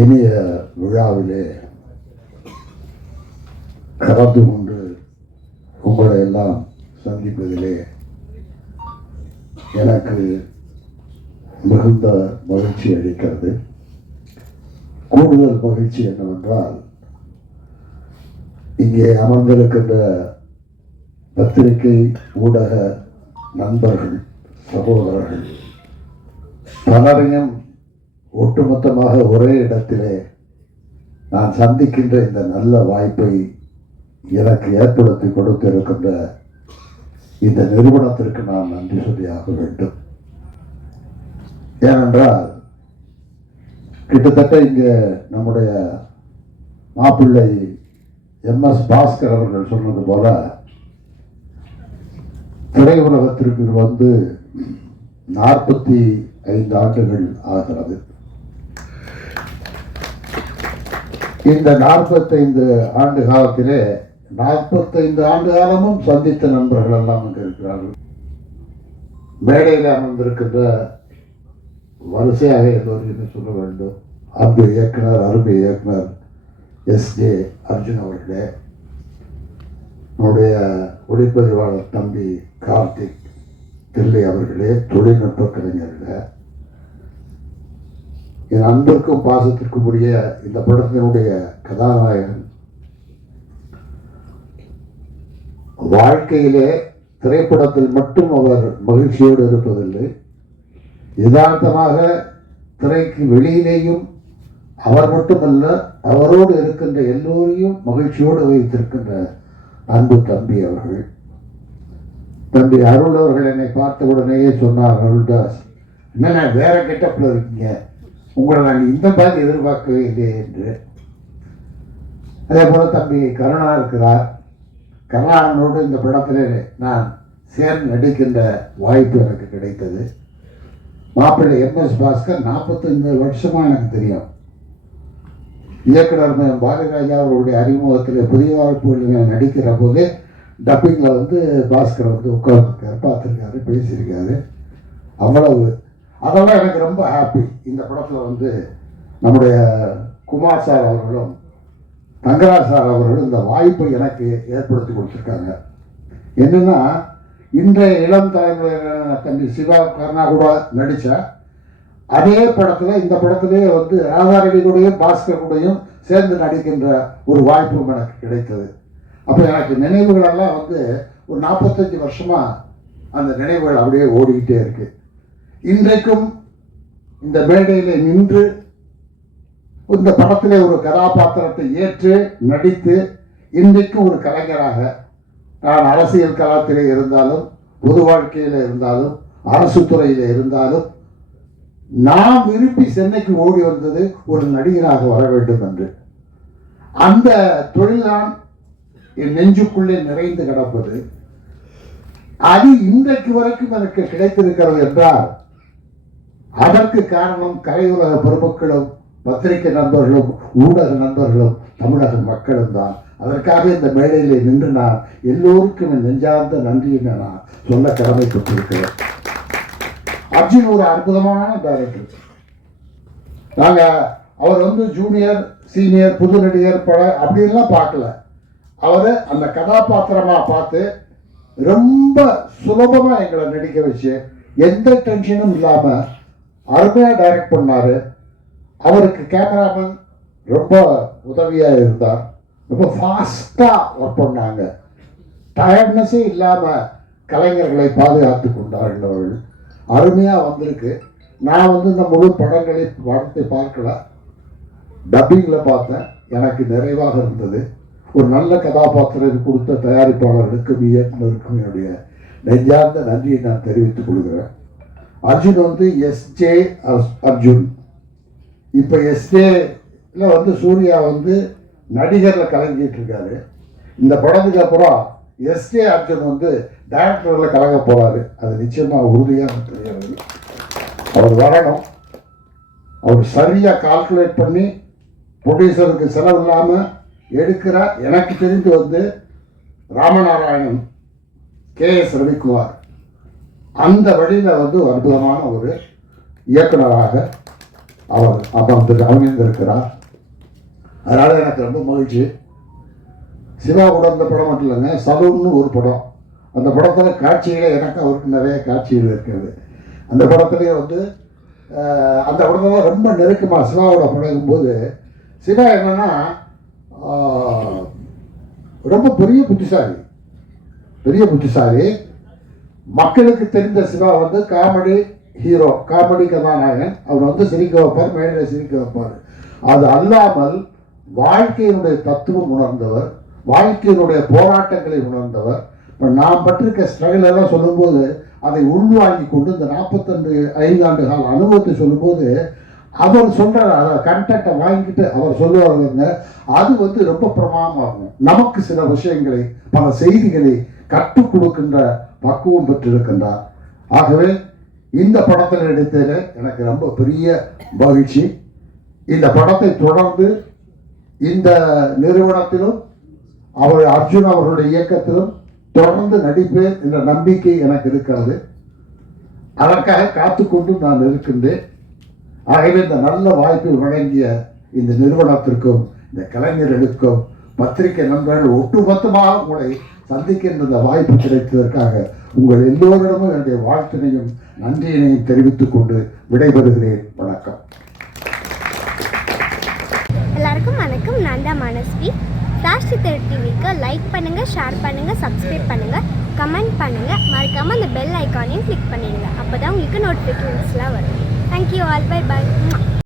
இனிய விழாவிலே கலந்து கொண்டு உங்களை எல்லாம் சந்திப்பதிலே எனக்கு மிகுந்த மகிழ்ச்சி அளிக்கிறது. கூடுதல் மகிழ்ச்சி என்னவென்றால், இங்கே அமர்ந்திருக்கின்ற பத்திரிகை ஊடக நண்பர்கள், சகோதரர்கள் பலரையும் ஒட்டுமொத்தமாக ஒரே இடத்திலே நான் சந்திக்கின்ற இந்த நல்ல வாய்ப்பை எனக்கு ஏற்படுத்தி கொடுத்திருக்கின்ற இந்த நிறுவனத்திற்கு நான் நன்றி சொல்லியாக வேண்டும். ஏனென்றால் கிட்டத்தட்ட இங்கே நம்முடைய மாப்பிள்ளை MS பாஸ்கர் அவர்கள் சொன்னது போல திரையுலகத்திற்கு வந்து 45 ஆண்டுகள் ஆகிறது. இந்த 45 ஆண்டு காலத்திலே 45 ஆண்டு காலமும் சந்தித்த நண்பர்கள் எல்லாம் இங்கு இருக்கிறார்கள். மேடையில் அமர்ந்திருக்கின்ற வரிசையாக எல்லோருமே சொல்ல வேண்டும். அன்பு இயக்குனர், அருமை இயக்குனர் SJ அர்ஜுன் அவர்களே, நம்முடைய ஒளிப்பதிவாளர் தம்பி கார்த்திக் தில்லை அவர்களே, தொழில்நுட்ப கலைஞர்களே, என் அன்பிற்கும் பாசத்திற்கும் உரிய இந்த படத்தினுடைய கதாநாயகன் வாழ்க்கையிலே திரைப்படத்தில் மட்டும் அவர் மகிழ்ச்சியோடு இருப்பதில்லை, யதார்த்தமாக திரைக்கு வெளியிலேயும் அவர் மட்டுமல்ல, அவரோடு இருக்கின்ற எல்லோரையும் மகிழ்ச்சியோடு வைத்திருக்கின்ற அன்பு தம்பி அவர்கள். தம்பி அருள் அவர்கள் என்னை பார்த்த உடனேயே சொன்னார், அருள்தாஸ் என்ன வேற கெட்டப்பில் இருக்கீங்க, உங்களை நான் இந்த மாதிரி எதிர்பார்க்கவே இல்லையே என்று. அதே போல தம்பி கருணா இருக்கிறார். கருணாகரனோடு இந்த படத்திலே நான் சேர்ந்து நடிக்கின்ற வாய்ப்பு எனக்கு கிடைத்தது. மாப்பிள்ளை MS பாஸ்கர் 45 வருஷமா எனக்கு தெரியும். இயக்குனர் பாரதிராஜா அவருடைய அறிமுகத்தில் புதிய வாய்ப்புகளில் நடிக்கிற போது டப்பிங்கில் வந்து பாஸ்கர் வந்து உட்கார்ந்துருக்காரு, பார்த்துருக்காரு, பேசியிருக்காரு. அவ்வளவு அதெல்லாம் எனக்கு ரொம்ப ஹாப்பி. இந்த படத்தில் வந்து நம்முடைய குமார் சார் அவர்களும் தங்கராஜ் சார் அவர்களும் இந்த வாய்ப்பை எனக்கு ஏற்படுத்தி கொடுத்துருக்காங்க. என்னென்னா, இன்றைய இளம் தலைமுறையான தம்பி சிவா கருணா கூட நடித்த அதே படத்தில் இந்த படத்திலே வந்து ராதாரவி கூடயும் பாஸ்கர் கூடயும் சேர்ந்து நடிக்கின்ற ஒரு வாய்ப்பும் எனக்கு கிடைத்தது. அப்போ எனக்கு நினைவுகளெல்லாம் வந்து ஒரு 45 வருஷமாக அந்த நினைவுகள் அப்படியே ஓடிக்கிட்டே இருக்கு. இன்றைக்கும் இந்த மேடையில் நின்று இந்த படத்திலே ஒரு கதாபாத்திரத்தை ஏற்று நடித்து இன்றைக்கும் ஒரு கலைஞராக நான் அரசியல் களத்திலே இருந்தாலும், பொது வாழ்க்கையில் இருந்தாலும், அரசு துறையில் இருந்தாலும் நான் விரும்பி சென்னைக்கு ஓடி வந்தது ஒரு நடிகராக வர வேண்டும் என்று. அந்த தொழில்தான் என் நெஞ்சுக்குள்ளே நிறைந்து கிடப்பது. அது இன்றைக்கு வரைக்கும் எனக்கு கிடைத்திருக்கிறது என்றால் அதற்கு காரணம் கலையுலக பெருமக்களும், பத்திரிகை நண்பர்களும், ஊடக நண்பர்களும், தமிழக மக்களும் தான். அதற்காக இந்த மேடையிலே நின்று நான் எல்லோருக்கும் நெஞ்சார்ந்த நன்றியை நான் சொல்ல கடமைப்பட்டிருக்கிறேன். அர்ஜுன் ஒரு அற்புதமான டைரக்டர். அவர் வந்து ஜூனியர், சீனியர், புது நடிகர் பட அப்படின்லாம் பார்க்கல. அவர் அந்த கதாபாத்திரமாக பார்த்து ரொம்ப சுலபமாக எங்களை நடிக்க வச்சு எந்த டென்ஷனும் இல்லாமல் அருமையாக டைரக்ட் பண்ணார். அவருக்கு கேமராமேன் ரொம்ப உதவியாக இருந்தார். ரொம்ப ஃபாஸ்ட்டாக ஒர்க் பண்ணாங்க. டயர்ட்னஸே இல்லாமல் கலைஞர்களை பாதுகாத்து கொண்டார்கள் அவர்கள். அருமையாக வந்திருக்கு. நான் வந்து இந்த முழு படத்தை பார்க்கல, டப்பிங்கில் பார்த்தேன். எனக்கு நிறைவாக இருந்தது. ஒரு நல்ல கதாபாத்திரம் கொடுத்த தயாரிப்பாளர்களுக்கும் இயக்குநருக்கும் என்னுடைய நெஞ்சார்ந்த நன்றியை நான் தெரிவித்துக் கொள்கிறேன். அர்ஜுன் வந்து SJ அர்ஜுன். இப்போ SJல வந்து சூர்யா வந்து நடிகரில் கலங்கிட்டு இருக்காரு. இந்த படத்துக்கு அப்புறம் SJ அர்ஜுன் வந்து டைரக்டரில் கலங்க போகிறாரு. அது நிச்சயமாக உறுதியாக தெரிகிறது. அவர் வரணும். அவர் சரியாக கால்குலேட் பண்ணி ப்ரொடியூசருக்கு செலவு இல்லாமல் எடுக்கிறார். எனக்கு தெரிந்து வந்து ராமநாராயணன், KS ரவிக்குமார் அந்த வழியில் வந்து அற்புதமான ஒரு இயக்குனராக அவர் அமைந்திருக்கிறார். அதனால் எனக்கு ரொம்ப மகிழ்ச்சி. சிவா கூட அந்த படம் மட்டும் இல்லைங்க, சலூன்னு ஒரு படம். அந்த படத்தில் காட்சிகளே எனக்கு அவருக்கு நிறைய காட்சிகள் இருக்கிறது. அந்த படத்துலேயே வந்து அந்த படத்தில் ரொம்ப நெருக்கமாக சிவாவோட பழகும்போது சிவா என்னென்னா ரொம்ப பெரிய புத்திசாலி. மக்களுக்கு தெரிந்த சிவா வந்து காமெடி ஹீரோ, காமெடி கதாநாயகன். அவர் வந்து சிரிக்க வைப்பார், மேடையில் சிரிக்க வைப்பார். அது அல்லாமல் வாழ்க்கையினுடைய தத்துவம் உணர்ந்தவர், வாழ்க்கையினுடைய போராட்டங்களை உணர்ந்தவர். இப்போ நான் பட்டிருக்க ஸ்ட்ரகிள் எல்லாம் சொல்லும்போது அதை உள்வாங்கி கொண்டு இந்த 45 ஆண்டு கால அனுபவத்தை சொல்லும்போது அவர் சொல்கிறார், அதை கண்டென்ட்டை வாங்கிட்டு அவர் சொல்லுவாருங்க. அது வந்து ரொம்ப பிரமாதமாகும். நமக்கு சில விஷயங்களை, பல செய்திகளை கற்றுக் கொடுக்கின்ற பக்குவம் பெற்றிருக்கின்றார். ஆகவே இந்த படத்தில் நடித்ததில் எனக்கு ரொம்ப பெரிய மகிழ்ச்சி. இந்த படத்தை தொடர்ந்து இந்த நிறுவனத்திலும் அவர் அர்ஜுன் அவர்களுடைய இயக்கத்திலும் தொடர்ந்து நடிப்பேன் என்ற நம்பிக்கை எனக்கு இருக்கிறது. அதற்காக காத்துக்கொண்டு நான் இருக்கின்றேன். ஆகவே இந்த நல்ல வாய்ப்பை வழங்கிய இந்த நிறுவனத்திற்கும் இந்த கலைஞர்களுக்கும் பத்திரிகை நண்பர்கள் ஒட்டுமொத்தமாக உங்களை சந்திக்கின்ற இந்த வாய்ப்பு கிடைத்ததற்காக உங்கள் எல்லோரிடமும் என்னுடைய வாழ்த்தினையும் நன்றியினையும் தெரிவித்துக் கொண்டு விடைபெறுகிறேன். வணக்கம். எல்லாருக்கும் வணக்கம். நான் தான் மனஸ்வி. சாஷ்டி டிவிக்கு லைக் பண்ணுங்கள், ஷேர் பண்ணுங்கள், சப்ஸ்கிரைப் பண்ணுங்கள், கமெண்ட் பண்ணுங்கள். மறக்காமல் அந்த பெல் ஐக்கானையும் கிளிக் பண்ணிடுங்க. அப்போ தான் உங்களுக்கு நோட்டிஃபிகேஷன்ஸ்லாம் வரும். Thank you all. Bye bye.